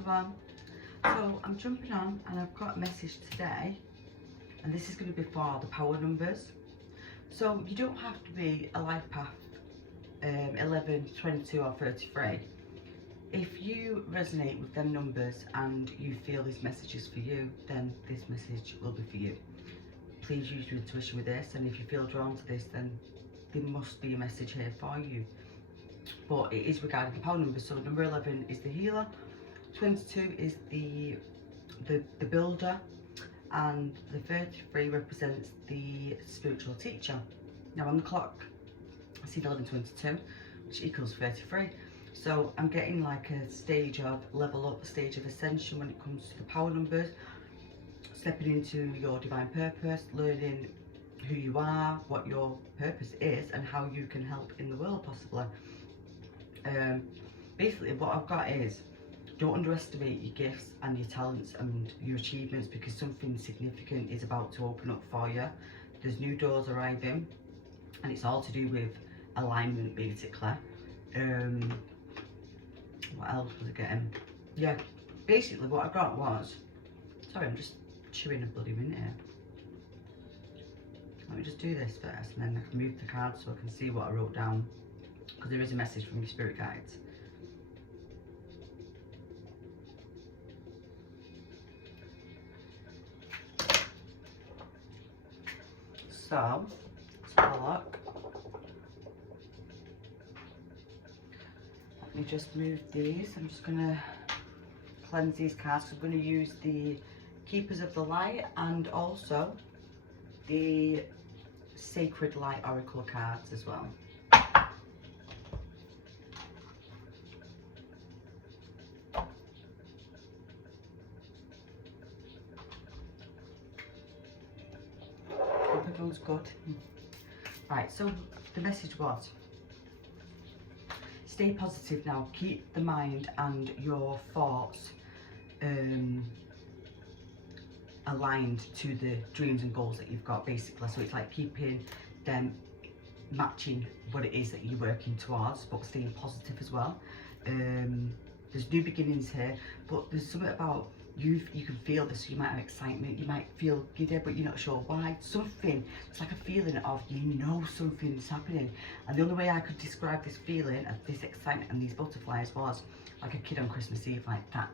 everyone. So I'm jumping on and I've got a message today, and this is going to be for the power numbers. So you don't have to be a life path 11, 22 or 33. If you resonate with them numbers and you feel this message is for you, then this message will be for you. Please use your intuition with this, and if you feel drawn to this, then there must be a message here for you. But it is regarding the power numbers. So number 11 is the healer, 22 is the builder, and the 33 represents the spiritual teacher. Now on the clock I see 11:22, which equals 33. So I'm getting like a stage of level up, a stage of ascension when it comes to the power numbers, stepping into your divine purpose, learning who you are, what your purpose is, and how you can help in the world possibly. Basically what I've got is, don't underestimate your gifts and your talents and your achievements, because something significant is about to open up for you. There's new doors arriving, and it's all to do with alignment basically. What else was I getting? Yeah, basically what I got was, sorry, I'm just chewing a bloody minute here. Let me just do this first, and then I can move the card so I can see what I wrote down, because there is a message from your spirit guides. So, let's have a look. Let me just move these. I'm just going to cleanse these cards. I'm going to use the Keepers of the Light and also the Sacred Light Oracle cards as well. Hope everyone's good. Right, so the message was, stay positive now, keep the mind and your thoughts aligned to the dreams and goals that you've got basically. So it's like keeping them matching what it is that you're working towards, but staying positive as well. There's new beginnings here, but there's something about you can feel this. So you might have excitement, you might feel giddy, but you're not sure why. Something, it's like a feeling of, you know, something's happening. And the only way I could describe this feeling of this excitement and these butterflies was like a kid on Christmas Eve, like that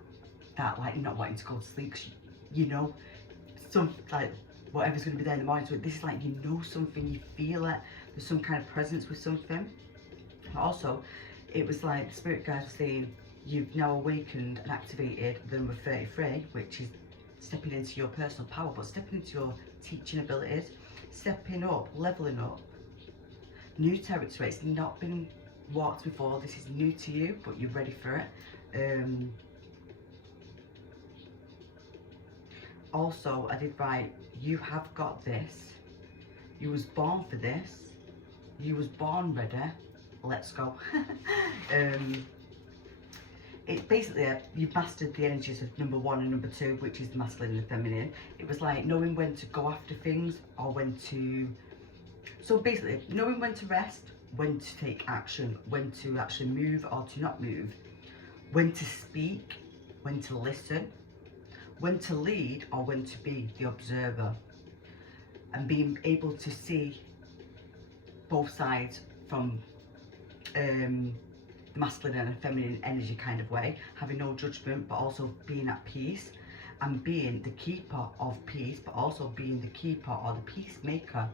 like not wanting to go to sleep, because you know, some like whatever's going to be there in the morning. So this is like, you know, something, you feel it, there's some kind of presence with something. But also it was like the spirit guides were saying, you've now awakened and activated the number 33, which is stepping into your personal power, but stepping into your teaching abilities, stepping up, leveling up, new territory. It's not been walked before, this is new to you, but you're ready for it. Also, I did write, you have got this, you was born for this, you was born ready, let's go. It's basically, you've mastered the energies of number 1 and number 2, which is the masculine and the feminine. It was like knowing when to go after things or when to, so basically knowing when to rest, when to take action, when to actually move or to not move, when to speak, when to listen, when to lead or when to be the observer, and being able to see both sides from masculine and a feminine energy kind of way, having no judgment, but also being at peace and being the keeper of peace, but also being the keeper or the peacemaker,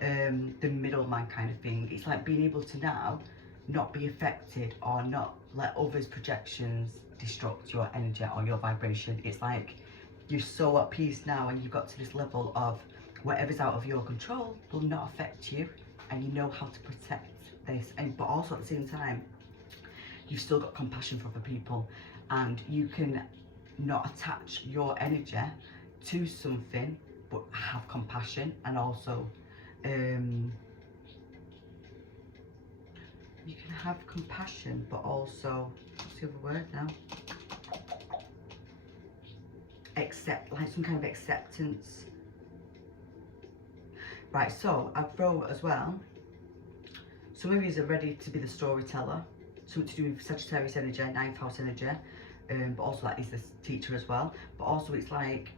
the middleman kind of thing. It's like being able to now not be affected or not let others' projections destruct your energy or your vibration. It's like you're so at peace now, and you've got to this level of whatever's out of your control will not affect you, and you know how to protect this. And but also at the same time, you've still got compassion for other people, and you can not attach your energy to something but have compassion. And also you can have compassion, but also, what's the other word now, accept, like some kind of acceptance. Right, so I've wrote as well, some of you are ready to be the storyteller, something to do with Sagittarius energy, 9th house energy, but also that is this teacher as well. But also it's like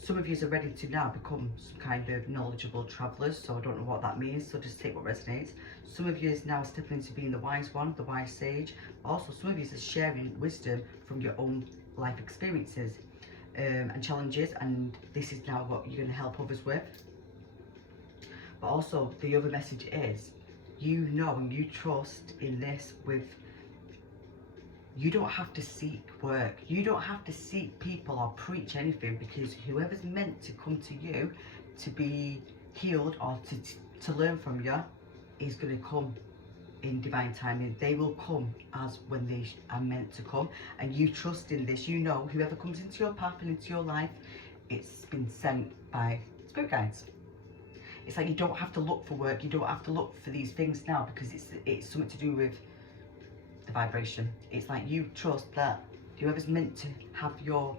some of you are ready to now become some kind of knowledgeable travellers, so I don't know what that means, so just take what resonates. Some of you is now stepping into being the wise one, the wise sage. Also some of you is sharing wisdom from your own life experiences and challenges, and this is now what you're going to help others with. But also the other message is, you know and you trust in this with, you don't have to seek work, you don't have to seek people or preach anything, because whoever's meant to come to you to be healed or to learn from you is going to come in divine timing. They will come as when they are meant to come, and you trust in this. You know whoever comes into your path and into your life, it's been sent by spirit guides. It's like you don't have to look for work, you don't have to look for these things now, because it's something to do with the vibration. It's like you trust that whoever's meant to have your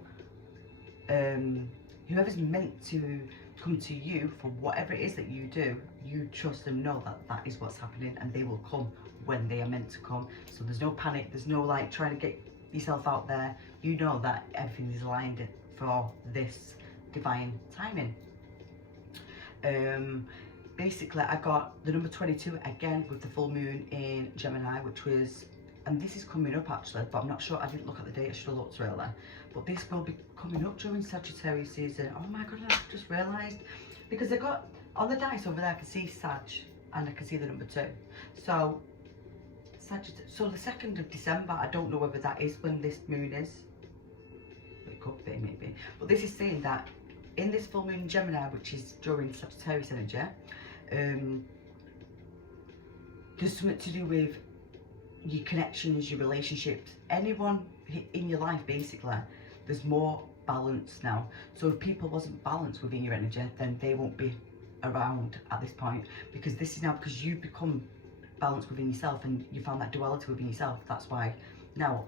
whoever's meant to come to you for whatever it is that you do, you trust and know that that is what's happening, and they will come when they are meant to come. So there's no panic, there's no like trying to get yourself out there. You know that everything is aligned for this divine timing. Basically I got the number 22 again with the full moon in Gemini, which was, and this is coming up actually, but I'm not sure, I didn't look at the date, I should have looked really, but this will be coming up during Sagittarius season. Oh my god, I just realised, because I got on the dice over there, I can see Sag and I can see the number 2. So so the 2nd of December, I don't know whether that is when this moon is, it could be maybe, but this is saying that in this full moon in Gemini, which is during Sagittarius energy, there's something to do with your connections, your relationships, anyone in your life basically. There's more balance now. So if people wasn't balanced within your energy, then they won't be around at this point, because this is now because you've become balanced within yourself and you found that duality within yourself. That's why now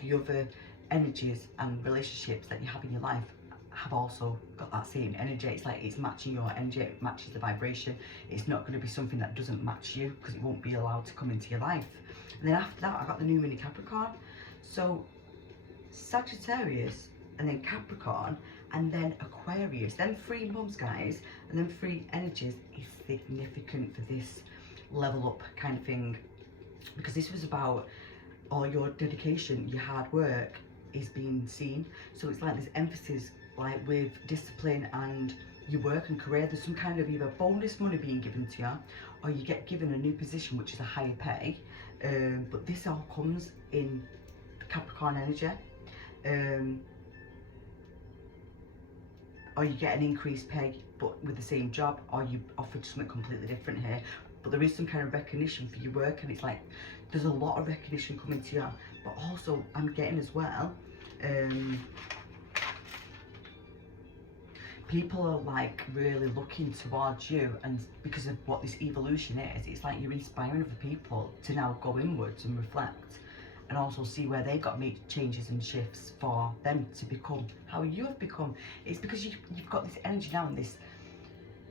the other energies and relationships that you have in your life have also got that same energy. It's like it's matching your energy, it matches the vibration. It's not going to be something that doesn't match you, because it won't be allowed to come into your life. And then after that I got the new moon in Capricorn. So Sagittarius and then Capricorn and then Aquarius, then 3 months guys, and then 3 energies is significant for this level up kind of thing, because this was about all your dedication, your hard work is being seen. So it's like this emphasis like with discipline and your work and career. There's some kind of either bonus money being given to you, or you get given a new position which is a higher pay, but this all comes in Capricorn energy, or you get an increased pay but with the same job, or you offered something completely different here. But there is some kind of recognition for your work, and it's like there's a lot of recognition coming to you. But also I'm getting as well, people are like really looking towards you, and because of what this evolution is, it's like you're inspiring other people to now go inwards and reflect, and also see where they got made changes and shifts for them to become how you have become. It's because you've got this energy now and this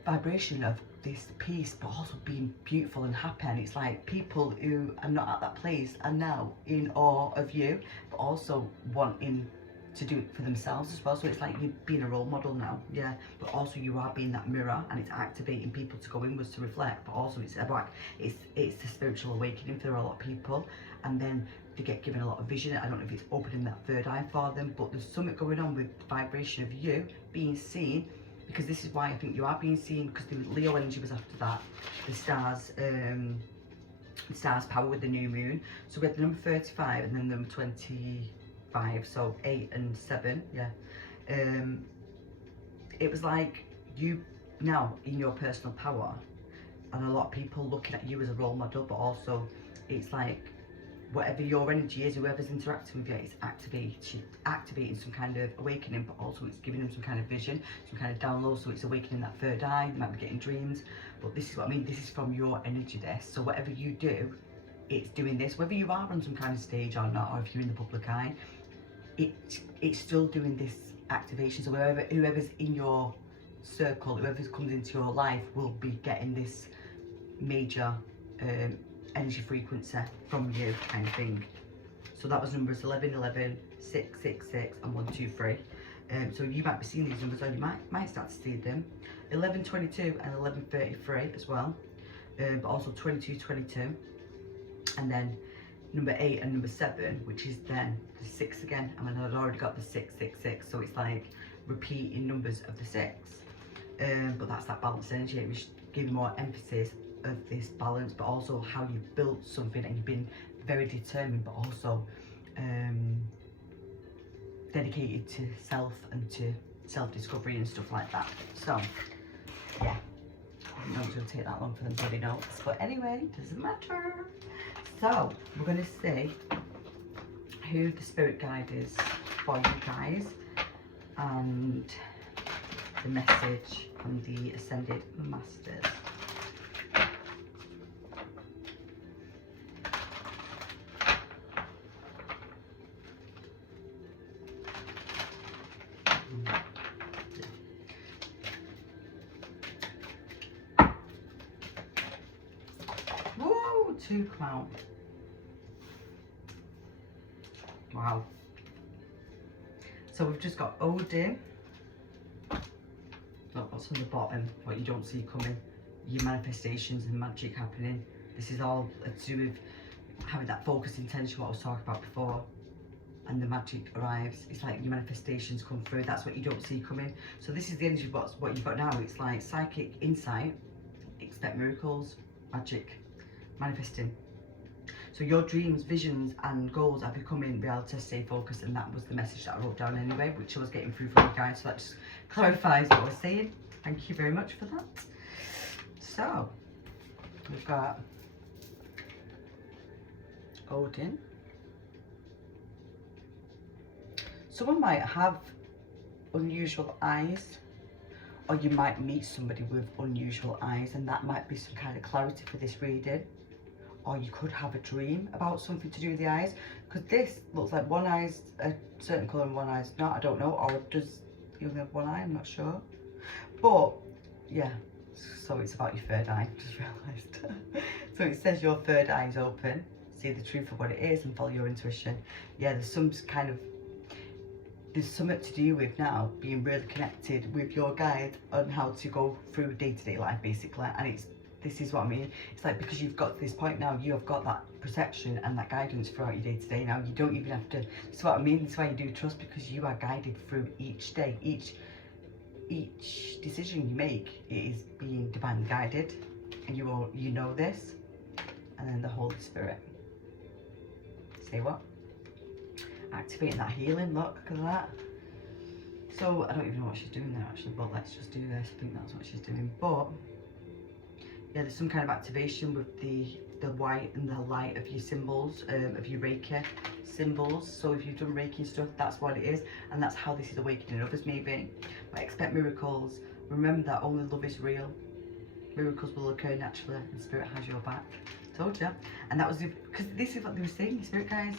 vibration of this peace, but also being beautiful and happy, and it's like people who are not at that place are now in awe of you, but also wanting to do it for themselves as well. So it's like you're being a role model now, yeah, but also you are being that mirror, and it's activating people to go inwards to reflect. But also it's about it's the spiritual awakening for a lot of people, and then they get given a lot of vision. I don't know if it's opening that third eye for them, but there's something going on with the vibration of you being seen, because this is why I think you are being seen, because the Leo energy was after that, the stars power with the new moon. So we had the number 35 and then the number 25, so 8 and 7, yeah. It was like you now in your personal power, and a lot of people looking at you as a role model, but also it's like whatever your energy is, whoever's interacting with you, it's activating some kind of awakening, but also it's giving them some kind of vision, some kind of download. So it's awakening that third eye. You might be getting dreams, but this is what I mean, this is from your energy, this. So whatever you do, it's doing this, whether you are on some kind of stage or not, or if you're in the public eye, it's still doing this activation. So whoever's in your circle, whoever comes into your life will be getting this major energy frequency from you kind of thing. So that was numbers 11, 11, 6, 6, 6, and 1, 2, 3. So you might be seeing these numbers, or you might start to see them. 11, 22, and 11, 33 as well. But also 22, 22. And then number 8 and number 7, which is then the 6 again. I mean, I'd already got the 6, 6, 6, so it's like repeating numbers of the 6. But that's that balanced energy, which gives more emphasis of this balance, but also how you've built something and you've been very determined, but also dedicated to self and to self-discovery and stuff like that. So yeah, I didn't know it was going to take that long for them bloody notes, but anyway, doesn't matter. So we're going to see who the spirit guide is for you guys, and the message from the Ascended Masters. Whoa, 2 come out. Wow. So we've just got Odin. Look what's on the bottom, what you don't see coming, your manifestations and magic happening. This is all to do with having that focused intention, what I was talking about before, and the magic arrives. It's like your manifestations come through. That's what you don't see coming. So this is the energy of what you've got now. It's like psychic insight, expect miracles, magic, manifesting. So your dreams, visions and goals are becoming reality. Stay focused, and that was the message that I wrote down anyway, which I was getting through from you guys. So that just clarifies what I was saying. Thank you very much for that. So we've got Odin. Someone might have unusual eyes, or you might meet somebody with unusual eyes, and that might be some kind of clarity for this reading. Or you could have a dream about something to do with the eyes, because this looks like one eye's a certain colour and one eye's not. I don't know, or does you only have one eye? I'm not sure. But yeah, so it's about your third eye. Just realised. So it says your third eye is open. See the truth of what it is and follow your intuition. Yeah, there's something to do with now being really connected with your guide on how to go through day-to-day life, basically. And this is what I mean. It's like, because you've got to this point now, you have got that protection and that guidance throughout your day-to-day now. You don't even have to, that's what I mean. That's why you do trust, because you are guided through each day. Each decision you make, it is being divinely guided, and you know this. And then the Holy Spirit. Say what? Activating that healing. Look at that. So I don't even know what she's doing there actually, but let's just do this. I think that's what she's doing. But yeah, there's some kind of activation with the white and the light of your symbols, of your Reiki symbols. So if you've done Reiki stuff, that's what it is, and that's how this is awakening others maybe. But expect miracles. Remember that only love is real. Miracles will occur naturally, and Spirit has your back. Told you. And that was because this is what they were saying, the Spirit guys.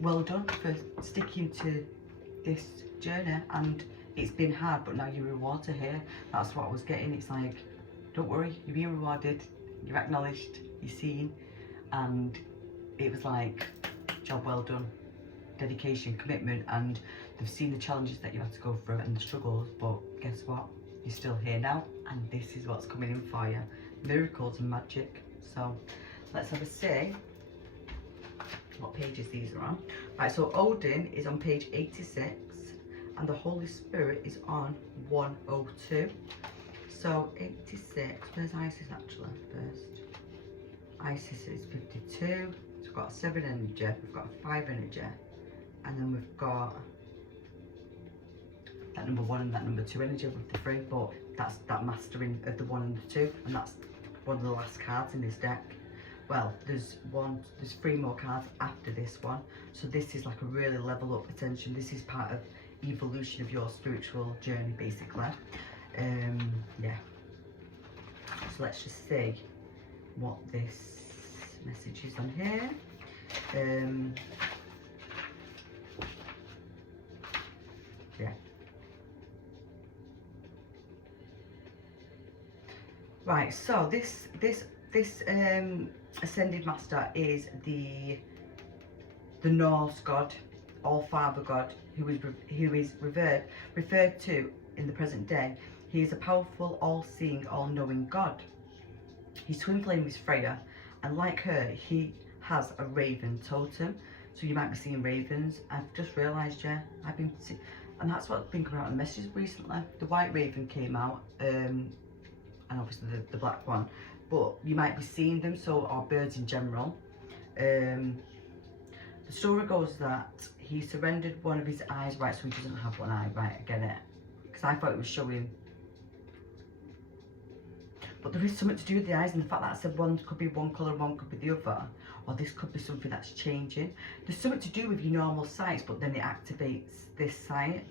Well done for sticking to this journey, and it's been hard, but now your rewards are here. That's what I was getting. It's like, don't worry, you're being rewarded, you're acknowledged, you're seen, and it was like, job well done, dedication, commitment, and they've seen the challenges that you had to go through and the struggles, but guess what? You're still here now, and this is what's coming in for you. Miracles and magic. So let's have a see what pages these are on. Right, so Odin is on page 86, and the Holy Spirit is on 102. So 86, where's Isis actually first? Isis is 52, so we've got 7 energy, we've got 5 energy, and then we've got that number 1 and that number 2 energy with the 3, but that's that mastering of the 1 and the 2, and that's one of the last cards in this deck. Well, there's 3 more cards after this one, so this is like a really level up attention. This is part of evolution of your spiritual journey, basically. Yeah, so let's just see what this message is on here. Yeah, right, so this Ascended Master is the the Norse god, All-Father God, who is referred to in the present day. He is a powerful, all-seeing, all-knowing God. His twin flame is Freya, and like her, he has a raven totem. So you might be seeing ravens. I've just realised, yeah, and that's what's been coming out in the messages recently. The white raven came out, and obviously the black one, but you might be seeing them, so, or birds in general. The story goes that he surrendered one of his eyes, right, so he doesn't have one eye, right, I get it. Because I thought it was showing. But there is something to do with the eyes, and the fact that I said one could be one colour, one could be the other, or this could be something that's changing. There's something to do with your normal sights, but then it activates this sight.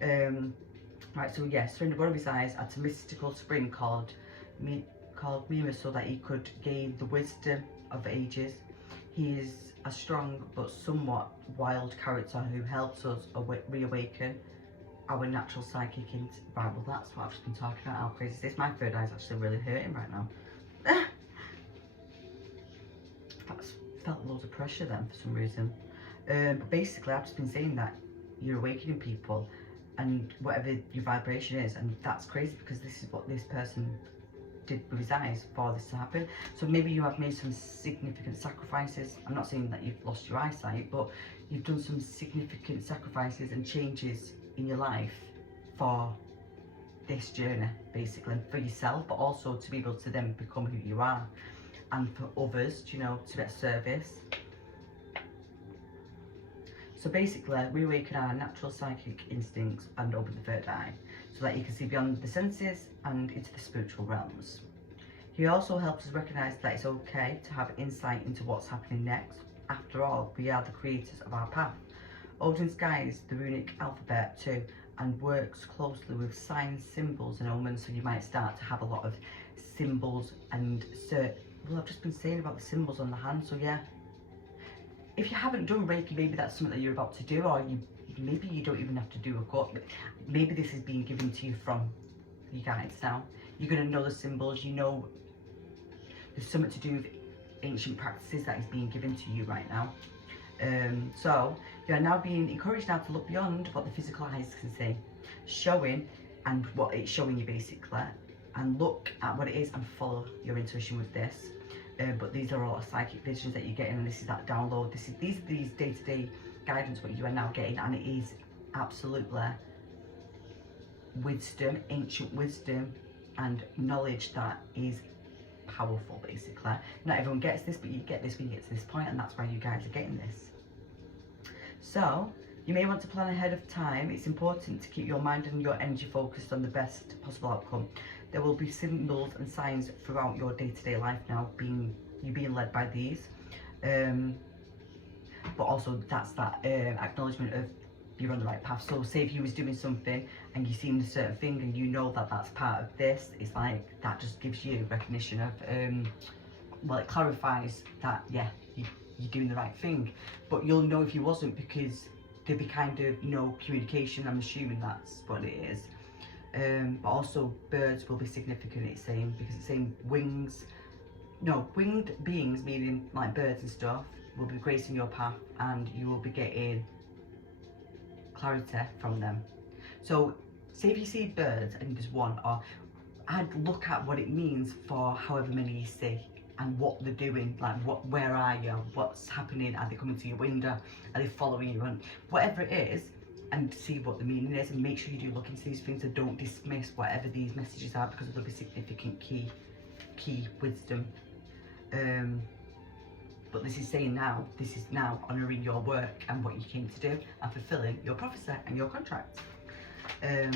Right, so yeah, surrendered one of his eyes at a mystical spring called Mima, so that he could gain the wisdom of ages. He is a strong but somewhat wild character who helps us reawaken our natural psychic right, well that's what I've just been talking about. How crazy is this? My third eye's actually really hurting right now. Felt loads of pressure then for some reason. But basically I've just been saying that you're awakening people and whatever your vibration is, and that's crazy because this is what this person did with his eyes for this to happen. So maybe you have made some significant sacrifices. I'm not saying that you've lost your eyesight, but you've done some significant sacrifices and changes in your life for this journey, basically, for yourself, but also to be able to then become who you are, and for others, you know, to get service. So basically, we awaken our natural psychic instincts and open the third eye, so that you can see beyond the senses and into the spiritual realms. He also helps us recognise that it's okay to have insight into what's happening next. After all, we are the creators of our path. Odin's guides the runic alphabet too, and works closely with signs, symbols and omens, so you might start to have a lot of symbols and well, I've just been saying about the symbols on the hand, so yeah. If you haven't done Reiki, maybe that's something that you're about to do, or maybe you don't even have to do a course, but maybe this is being given to you from your guides now. You're going to know the symbols, you know there's something to do with ancient practices that is being given to you right now. So you are now being encouraged now to look beyond what the physical eyes can see, showing and what it's showing you basically, and look at what it is and follow your intuition with this. But these are all psychic visions that you're getting, and this is that download. These are these day-to-day guidance what you are now getting, and it is absolutely wisdom, ancient wisdom and knowledge that is powerful basically. Not everyone gets this, but you get this when you get to this point, and that's why you guys are getting this. So you may want to plan ahead of time. It's important to keep your mind and your energy focused on the best possible outcome. There will be symbols and signs throughout your day-to-day life now, being led by these, but also that's that acknowledgement of you're on the right path. So say if you was doing something and you seen a certain thing and you know that that's part of this, it's like that just gives you recognition of well, it clarifies that yeah, you're doing the right thing. But you'll know if you wasn't, because there'd be kind of no communication. I'm assuming that's what it is. But also birds will be significant, it's saying, because it's saying winged beings, meaning like birds and stuff, will be gracing your path, and you will be getting clarity from them. So say if you see birds and there's one, or I'd look at what it means for however many you see and what they're doing, like where are you, what's happening, are they coming to your window, are they following you, and whatever it is, and see what the meaning is, and make sure you do look into these things and don't dismiss whatever these messages are, because there'll be significant key wisdom. But this is saying now, this is now honouring your work and what you came to do, and fulfilling your prophecy and your contract. I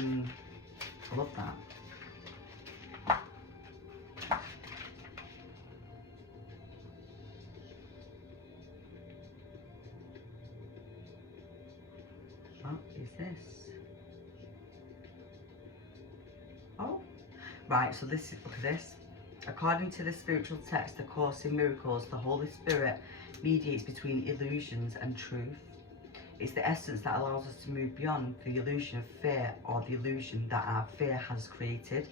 love that. What is this? Oh, right, so this is, look at this. According to the spiritual text, the Course in Miracles, the Holy Spirit mediates between illusions and truth. It's the essence that allows us to move beyond the illusion of fear, or the illusion that our fear has created.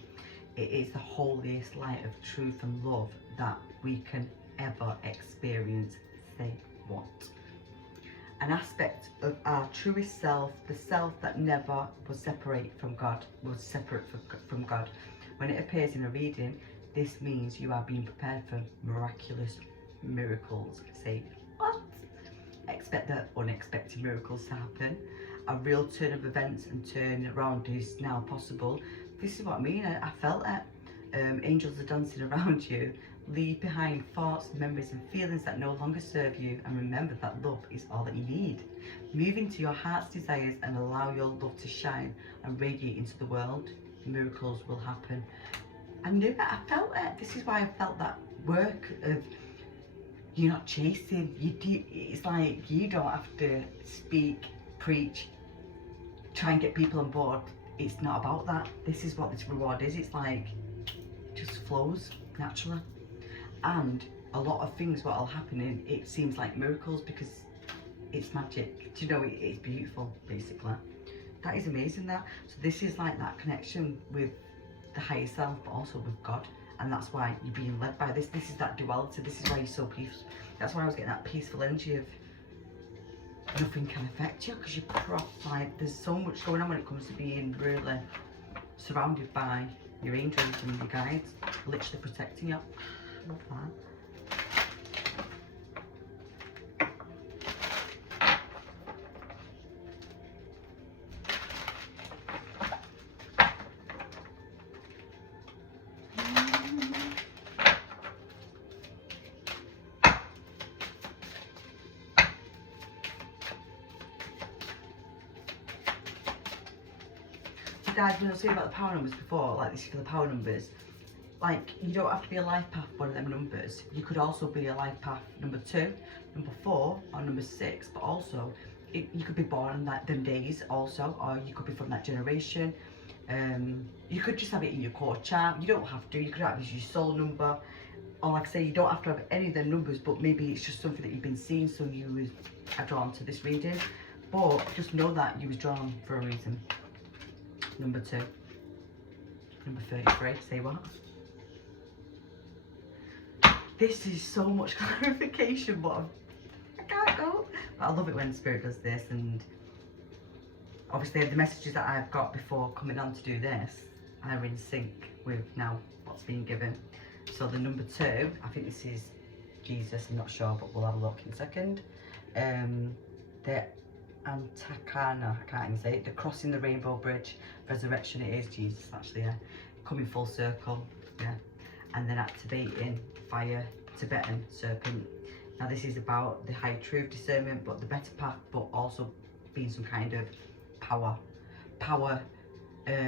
It is the holiest light of truth and love that we can ever experience. Say what? An aspect of our truest self, the self that never was separate from God, from God. When it appears in a reading, this means you are being prepared for miraculous miracles. Say, what? Expect the unexpected miracles to happen. A real turn of events and turn around is now possible. This is what I mean. I felt it. Angels are dancing around you. Leave behind thoughts, memories and feelings that no longer serve you, and remember that love is all that you need. Move into your heart's desires and allow your love to shine and radiate into the world. Miracles will happen. I knew it, I felt it. This is why I felt that work of you're not chasing. It's like you don't have to speak, preach, try and get people on board. It's not about that. This is what this reward is. It's like just flows naturally. And a lot of things what will happen in it seems like miracles because it's magic. Do you know, it's beautiful basically. That is amazing. That so this is like that connection with the higher self but also with God, and that's why you're being led by this. This is that duality. This is why you're so peaceful. That's why I was getting that peaceful energy of nothing can affect you because you're like there's so much going on when it comes to being really surrounded by your angels and your guides literally protecting you. Love that. Guys, when I was saying about the power numbers before, like this is for the power numbers, like you don't have to be a life path one of them numbers. You could also be a life path number 2, number 4 or number 6, but also you could be born on that them days also, or you could be from that generation. You could just have it in your core chart. You don't have to. You could have it as your soul number, or like I say, you don't have to have any of the numbers, but maybe it's just something that you've been seeing, so you are drawn to this reading. But just know that you was drawn for a reason. Number 2, number 33, say what? This is so much clarification, but I can't go. But I love it when Spirit does this, and obviously the messages that I've got before coming on to do this are in sync with now what's being given. So the number 2, I think this is Jesus, I'm not sure, but we'll have a look in a second. The Antakana, I can't even say it, the crossing the rainbow bridge, resurrection, it is Jesus actually, yeah. Coming full circle, yeah. And then activating fire, Tibetan serpent. Now this is about the high truth discernment, but the better path, but also being some kind of power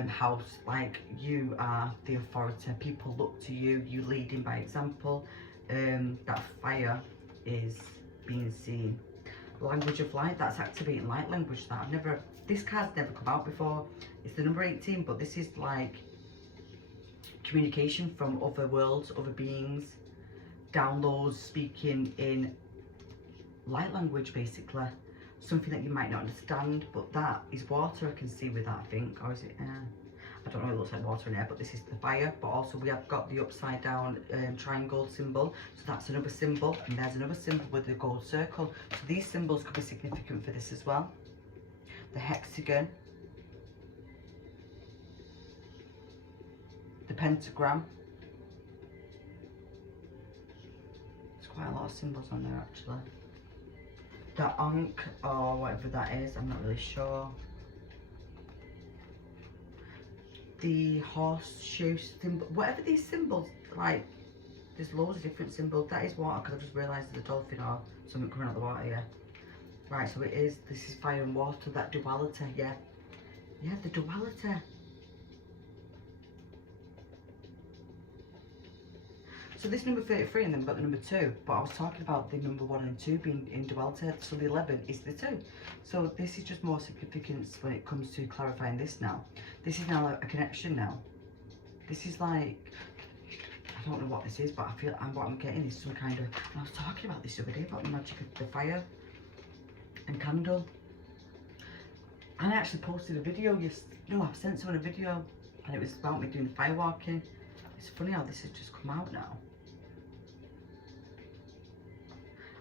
house, like you are the authority, people look to you, you leading by example. That fire is being seen. Language of light, that's activating light language. That this card's never come out before. It's the number 18, but this is like communication from other worlds, other beings, downloads, speaking in light language basically. Something that you might not understand, but that is water. I can see with that, I think, or is it air? I don't know, it looks like water and air, but this is the fire. But also we have got the upside down triangle symbol, so that's another symbol, and there's another symbol with the gold circle. So these symbols could be significant for this as well. The hexagon, the pentagram. There's quite a lot of symbols on there actually. The ankh, or whatever that is, I'm not really sure. The horseshoe symbol, whatever these symbols, like there's loads of different symbols. That is water, because I've just realised there's a dolphin or something coming out of the water, yeah. Right, so this is fire and water, that duality, yeah. Yeah, the duality. So this number 33, and then we've got the number 2, but I was talking about the number 1 and 2 being in duality, so the 11 is the 2. So this is just more significance when it comes to clarifying this now. This is now a connection now. This is like, I don't know what this is, but I feel what I'm getting is some kind of, and I was talking about this the other day, about the magic of the fire and candle. And I actually posted a video, I've sent someone a video, and it was about me doing the fire walking. It's funny how this has just come out now.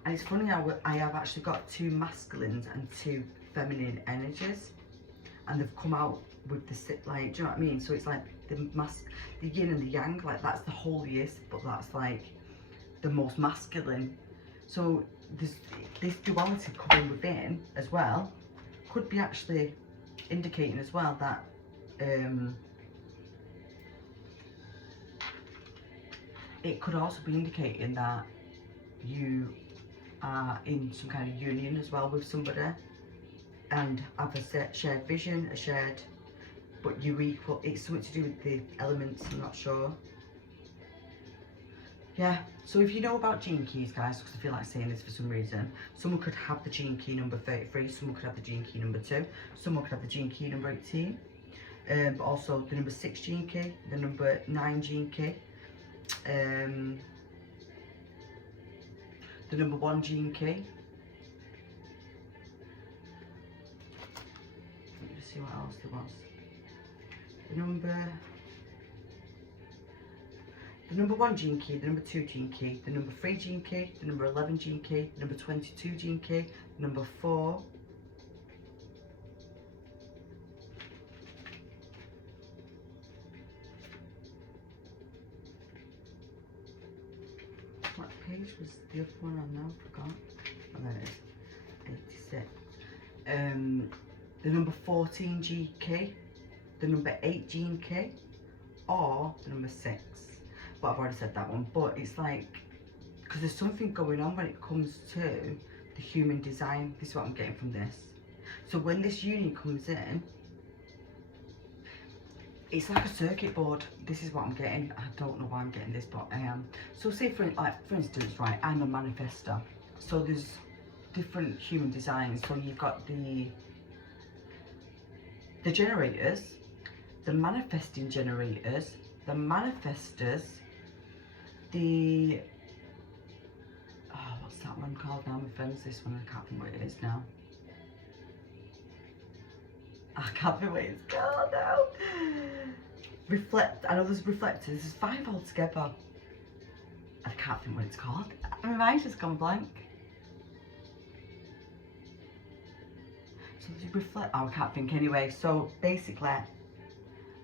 And it's funny how I have actually got 2 masculines and 2 feminine energies, and they've come out with the like, do you know what I mean? So it's like the yin and the yang, like that's the holiest, but that's like the most masculine. So there's this duality coming within as well, could be actually indicating as well that it could also be indicating that you are in some kind of union as well with somebody and have a shared vision, but you equal. It's something to do with the elements, I'm not sure. Yeah, so if you know about gene keys, guys, because I feel like saying this for some reason, someone could have the gene key number 33, someone could have the gene key number 2, someone could have the gene key number 18, but also the number 6 gene key, the number 9 gene key, the number 1 gene key. Let me just see what else there was. The number 1 gene key, the number 2 gene key, the number 3 gene key, the number 11 gene key, the number 22 gene key, the number 4, what page was the other one on now? Forgot. Oh, there it is. 86. The number 14 gene key, the number 8 gene key, or the number 6. But I've already said that one. But it's like, because there's something going on when it comes to the human design. This is what I'm getting from this. So when this union comes in, it's like a circuit board. This is what I'm getting. I don't know why I'm getting this, but I am. So say for instance, right, I'm a manifestor. So there's different human designs. So you've got the generators, the manifesting generators, the manifestors, the what's that one called now? My friend's this one, I can't think what it is now. I can't think what it's called now. I know there's reflectors, there's 5 altogether. I can't think what it's called. My mind's just gone blank. So they reflect, I can't think anyway. So basically,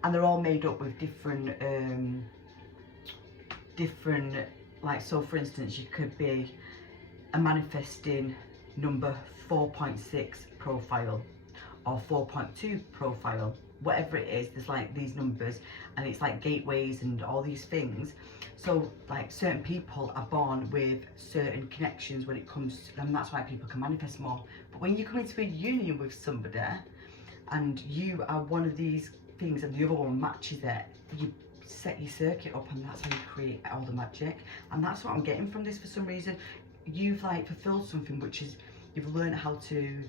and they're all made up with different, like, so for instance, you could be a manifesting number 4.6 profile or 4.2 profile, whatever it is. There's like these numbers, and it's like gateways and all these things. So like certain people are born with certain connections when it comes to, and that's why people can manifest more. But when you come into a union with somebody and you are one of these things and the other one matches it, you set your circuit up, and that's how you create all the magic. And that's what I'm getting from this for some reason. You've like fulfilled something, which is you've learned how to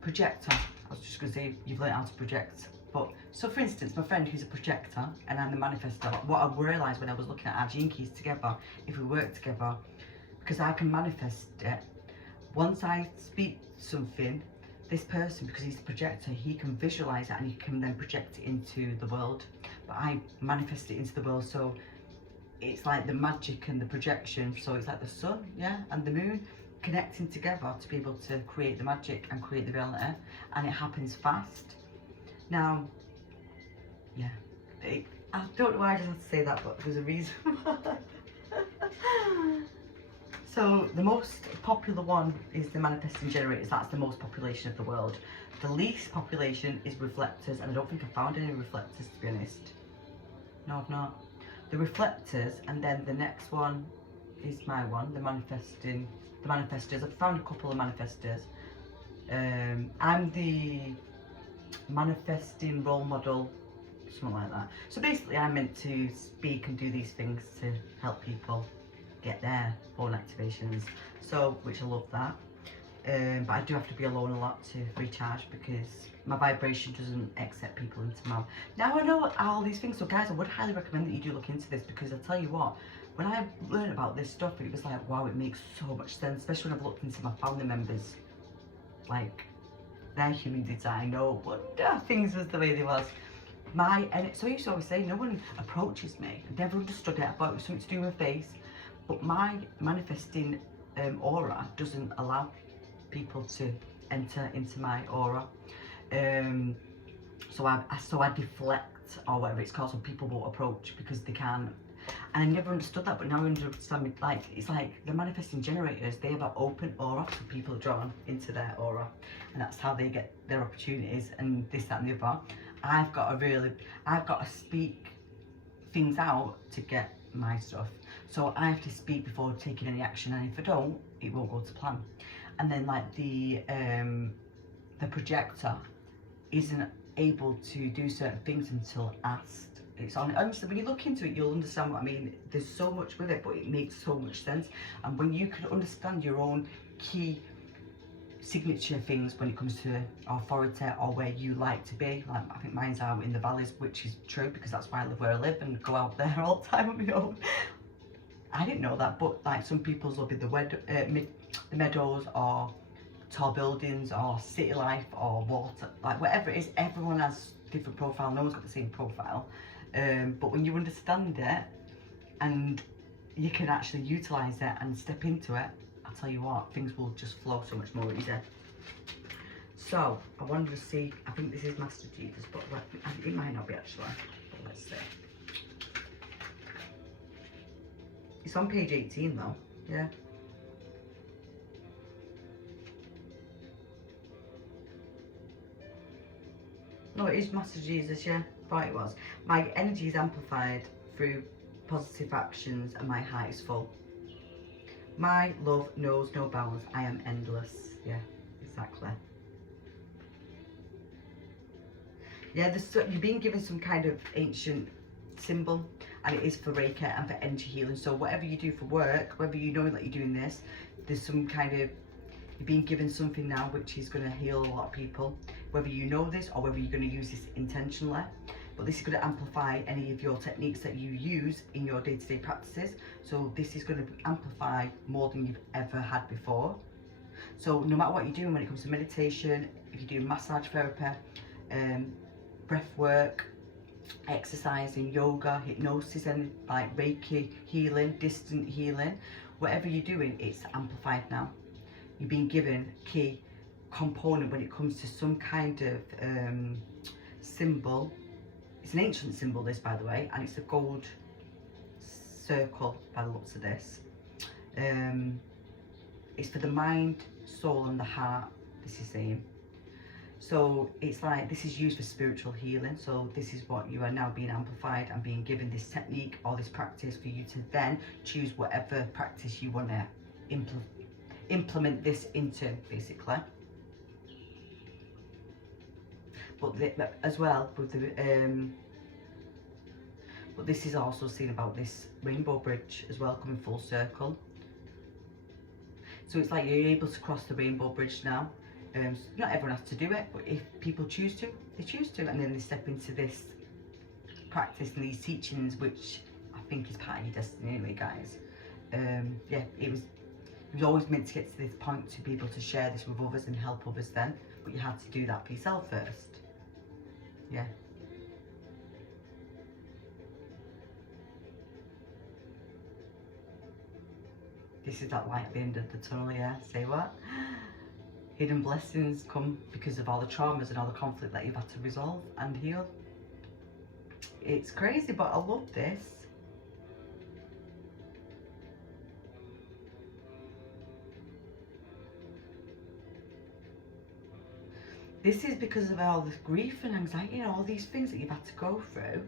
project. I was just going to say you've learned how to project. But so for instance, my friend who's a projector and I'm the manifestor, what I realised when I was looking at our gene keys together, if we work together, because I can manifest it, once I speak something, this person, because he's a projector, he can visualise it and he can then project it into the world. But I manifest it into the world, so it's like the magic and the projection. So it's like the sun, yeah, and the moon connecting together to be able to create the magic and create the reality, and it happens fast. Now, yeah, I don't know why I just had to say that, but there's a reason why. So the most popular one is the manifesting generators. That's the most population of the world. The least population is reflectors, and I don't think I found any reflectors, to be honest. No, I've not. The reflectors, and then the next one is my one, the manifestors. I've found a couple of manifestors. I'm the manifesting role model, something like that. So basically I'm meant to speak and do these things to help people get their own activations, so which I love that. But I do have to be alone a lot to recharge because my vibration doesn't accept people into my... Now I know all these things, so guys, I would highly recommend that you do look into this, because I'll tell you what, when I learned about this stuff, it was like, wow, it makes so much sense, especially when I've looked into my family members, like their human design. No wonder things was the way they was. So I used to always say, no one approaches me. I never understood it. I thought it was something to do with my face. But my manifesting aura doesn't allow people to enter into my aura. So I deflect, or whatever it's called, so people won't approach because they can't. And I never understood that, but now I understand. Like, it's like the manifesting generators, they have an open aura, so people are drawn into their aura, and that's how they get their opportunities and this, that, and the other. I've got to speak things out to get my stuff. So I have to speak before taking any action, and if I don't, it won't go to plan. And then like the projector isn't able to do certain things until asked. It's on. Honestly, when you look into it, you'll understand what I mean. There's so much with it, but it makes so much sense. And when you can understand your own key signature things when it comes to authority or where you like to be, like I think mine's out in the valleys, which is true because that's why I live where I live and go out there all the time on my own. I didn't know that, but like some people's will be the meadows or tall buildings or city life or water, like whatever it is. Everyone has different profile. No one's got the same profile. But when you understand it and you can actually utilize it and step into it, I'll tell you what, things will just flow so much more easy. So I wanted to see, I think this is Master Jesus, but it might not be actually, but let's see. It's on page 18 though, yeah. No, it is Master Jesus, yeah. Thought it was. My energy is amplified through positive actions and my heart is full. My love knows no bounds. I am endless. Yeah, exactly. Yeah, you've been given some kind of ancient symbol, and it is for Reiki and for energy healing. So whatever you do for work, whether you know that you're doing this, there's some kind of, you've been given something now which is going to heal a lot of people, whether you know this or whether you're going to use this intentionally. But this is going to amplify any of your techniques that you use in your day-to-day practices. So this is going to amplify more than you've ever had before. So no matter what you're doing when it comes to meditation, if you're doing massage therapy, breath work, exercising, yoga, hypnosis, and like Reiki healing, distant healing, whatever you're doing, it's amplified now. You've been given key component when it comes to some kind of symbol. It's an ancient symbol, this, by the way, and it's a gold circle by the looks of this. It's for the mind, soul and the heart, this is saying. So it's like, this is used for spiritual healing. So this is what you are now being amplified and being given this technique or this practice for you to then choose whatever practice you want to implement this into, basically. But as well with the but this is also seen about this rainbow bridge as well, coming full circle. So it's like you're able to cross the rainbow bridge now. Not everyone has to do it, but if people choose to, they choose to, and then they step into this practice and these teachings, which I think is part of your destiny anyway, guys. Yeah, it was always meant to get to this point to be able to share this with others and help others then, but you had to do that for yourself first. Yeah. This is that light at the end of the tunnel, yeah. Say what? Hidden blessings come because of all the traumas and all the conflict that you've had to resolve and heal. It's crazy, but I love this. This is because of all this grief and anxiety and all these things that you've had to go through,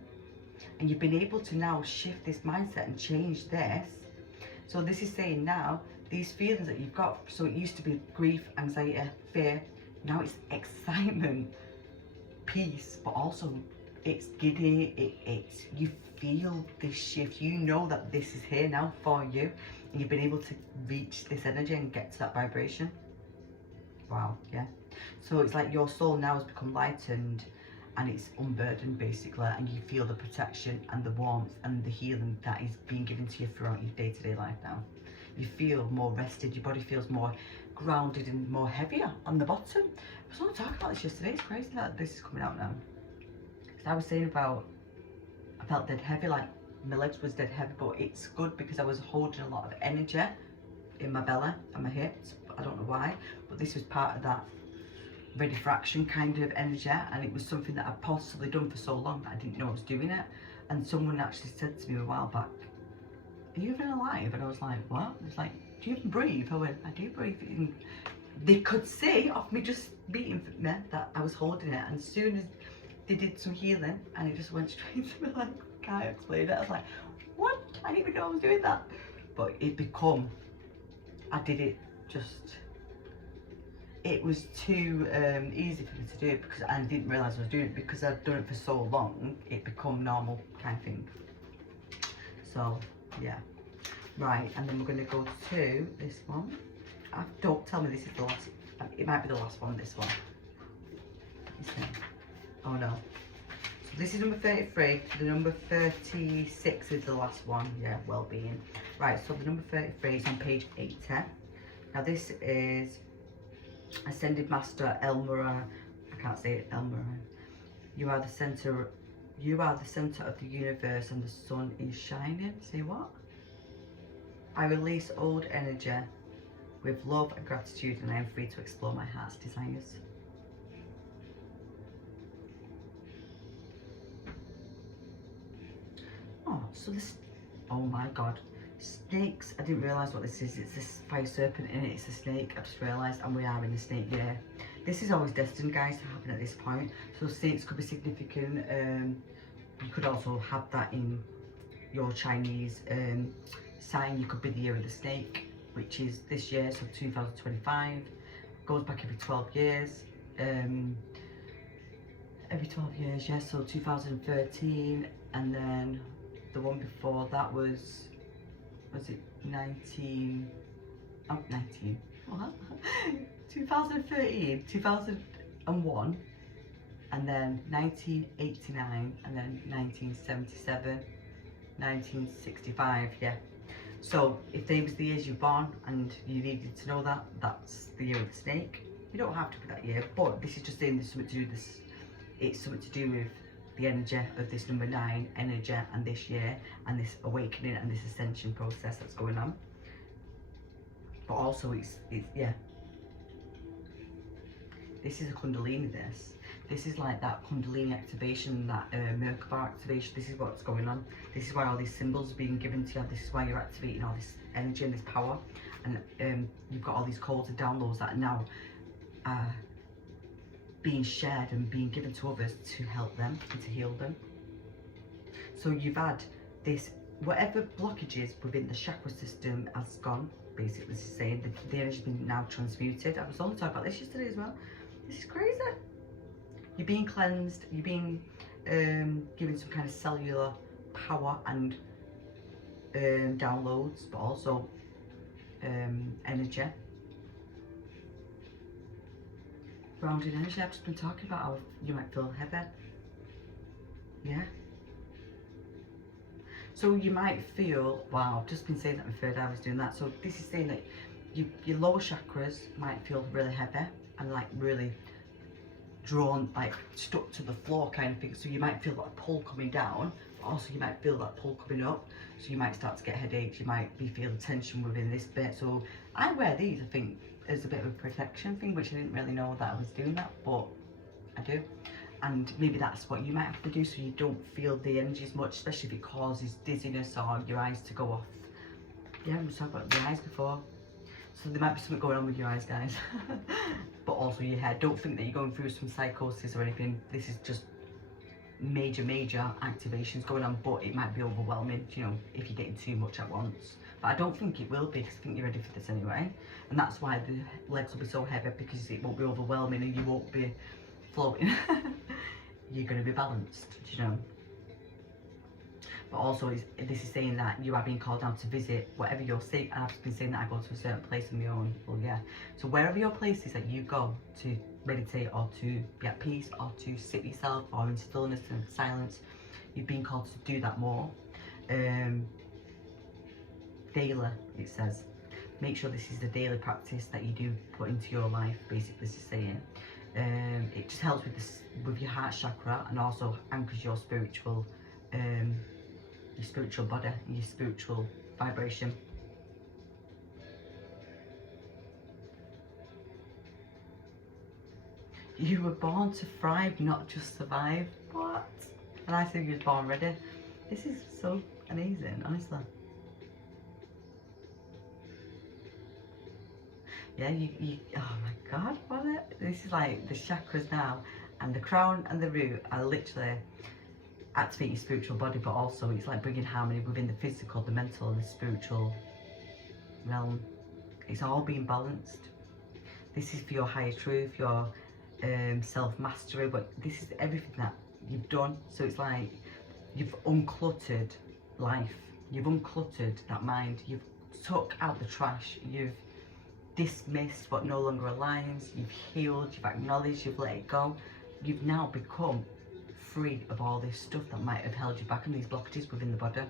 and you've been able to now shift this mindset and change this. So this is saying now, these feelings that you've got, so it used to be grief, anxiety, fear, now it's excitement, peace, but also it's giddy, it's you feel this shift, you know that this is here now for you, and you've been able to reach this energy and get to that vibration. Wow, yeah. So it's like your soul now has become lightened and it's unburdened basically, and you feel the protection and the warmth and the healing that is being given to you throughout your day-to-day life now. You feel more rested, your body feels more grounded and more heavier on the bottom. I was not talking about this yesterday, it's crazy that this is coming out now. Because I was saying about, I felt dead heavy, like my legs was dead heavy, but it's good because I was holding a lot of energy in my belly and my hips. I don't know why, but this was part of that ready for action kind of energy, and it was something that I'd possibly done for so long that I didn't know I was doing it. And someone actually said to me a while back, "Are you even alive?" And I was like, "What?" It's like, "Do you even breathe?" I went, "I do breathe." And they could see off me just beating me that I was holding it, and as soon as they did some healing and it just went straight to me, like, can't explain it. I was like, "What? I didn't even know I was doing that." But I did it just, it was too easy for me to do it, because I didn't realise I was doing it, because I'd done it for so long, it become normal kind of thing. So yeah, right, and then we're going to go to this one. Don't tell me this is the last, it might be the last one, this one. Oh no. So this is number 33, the number 36 is the last one, yeah, well-being. Right, so the number 33 is on page 80. Now this is Ascended Master Elmora, I can't say it, Elmora. You are the center of the universe and the sun is shining. Say what? I release old energy with love and gratitude, and I am free to explore my heart's desires. Oh, so this, oh my god. Snakes, I didn't realise what this is. It's this fire serpent in it, it's a snake. I just realised, and we are in the snake year. This is always destined, guys, to happen at this point. So snakes could be significant. You could also have that in your Chinese sign. You could be the year of the snake, which is this year, so 2025. Goes back every 12 years. Every 12 years, yeah, so 2013, and then the one before that was it 19, oh, 19, what? 2013, 2001, and then 1989, and then 1977, 1965, yeah. So if they was the years you're born and you needed to know that, that's the year of the snake. You don't have to put that year, but this is just saying there's something to do with this. It's something to do with the energy of this number 9 energy and this year and this awakening and this ascension process that's going on. But also it's yeah, this is a kundalini. This is like that kundalini activation, that Merkaba activation. This is what's going on. This is why all these symbols are being given to you. This is why you're activating all this energy and this power, and you've got all these codes and downloads that are now being shared and being given to others to help them and to heal them. So you've had this, whatever blockages within the chakra system has gone, basically. This is saying that the energy's been now transmuted. I was only talking about this yesterday as well. This is crazy. You're being cleansed, you're being given some kind of cellular power and downloads, but also energy. Grounded energy, I've just been talking about how you might feel heavy. Yeah. So you might feel, wow, I've just been saying that my third eye was doing that. So this is saying that your lower chakras might feel really heavy and like really drawn, like stuck to the floor kind of thing. So you might feel that pull coming down, but also you might feel that pull coming up. So you might start to get headaches, you might be feeling tension within this bit. So I wear these, I think, as a bit of a protection thing, which I didn't really know that I was doing that, but I do. And maybe that's what you might have to do, so you don't feel the energy as much, especially if it causes dizziness or your eyes to go off. Yeah, we talked about the eyes before. So there might be something going on with your eyes, guys. But also your head. Don't think that you're going through some psychosis or anything. This is just major activations going on, but it might be overwhelming, you know, if you're getting too much at once. But I don't think it will be, because I think you're ready for this anyway. And that's why the legs will be so heavy, because it won't be overwhelming and you won't be floating. You're going to be balanced, you know. But also, this is saying that you are being called down to visit whatever you're sick. And I've been saying that I go to a certain place on my own. Well, yeah. So wherever your place is that you go to meditate or to be at peace or to sit with yourself or in stillness and silence, you've been called to do that more. Daily, it says. Make sure this is the daily practice that you do put into your life, basically. This is saying. It just helps with this, with your heart chakra, and also anchors your spiritual body, your spiritual vibration. You were born to thrive, not just survive. What? And I said you was born ready. This is so amazing, honestly. Yeah, oh my God, what it? This is like the chakras now, and the crown and the root are literally activating your spiritual body, but also it's like bringing harmony within the physical, the mental, and the spiritual realm. It's all being balanced. This is for your higher truth, your self-mastery, but this is everything that you've done. So it's like you've uncluttered life, you've uncluttered that mind, you've took out the trash, you've dismissed what no longer aligns, you've healed, you've acknowledged, you've let it go. You've now become free of all this stuff that might have held you back and these blockages within the body.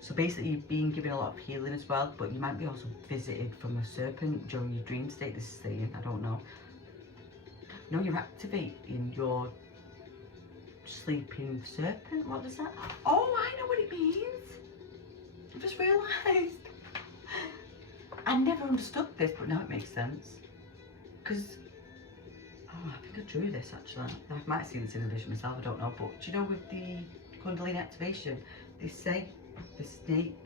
So basically you're being given a lot of healing as well, but you might be also visited from a serpent during your dream state, this is saying, I don't know. No, you're activating your sleeping serpent. What does that? Oh, I know what it means. I just realised. I never understood this, but now it makes sense. Because, oh, I think I drew this actually. I might have seen this in a vision myself, I don't know. But do you know with the Kundalini activation, they say the snake.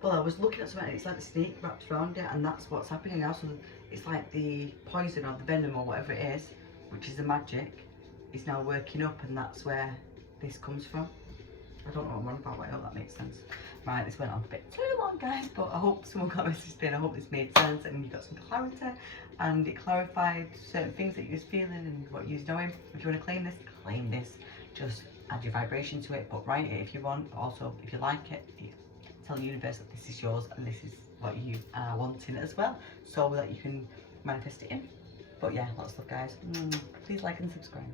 Well, I was looking at something and it's like the snake wrapped around it, and that's what's happening now. So it's like the poison or the venom or whatever it is, which is the magic, is now working up, and that's where this comes from. I don't know what I'm on about, but I hope that makes sense. Right, this went on a bit too long, guys, but I hope someone got this in. I hope this made sense and you got some clarity, and it clarified certain things that you was feeling and what you was knowing. If you want to claim this. Just add your vibration to it, but write it if you want. But also, if you like it, you tell the universe that this is yours and this is what you are wanting as well, so that you can manifest it in. But yeah, lots of love, guys. Please like and subscribe.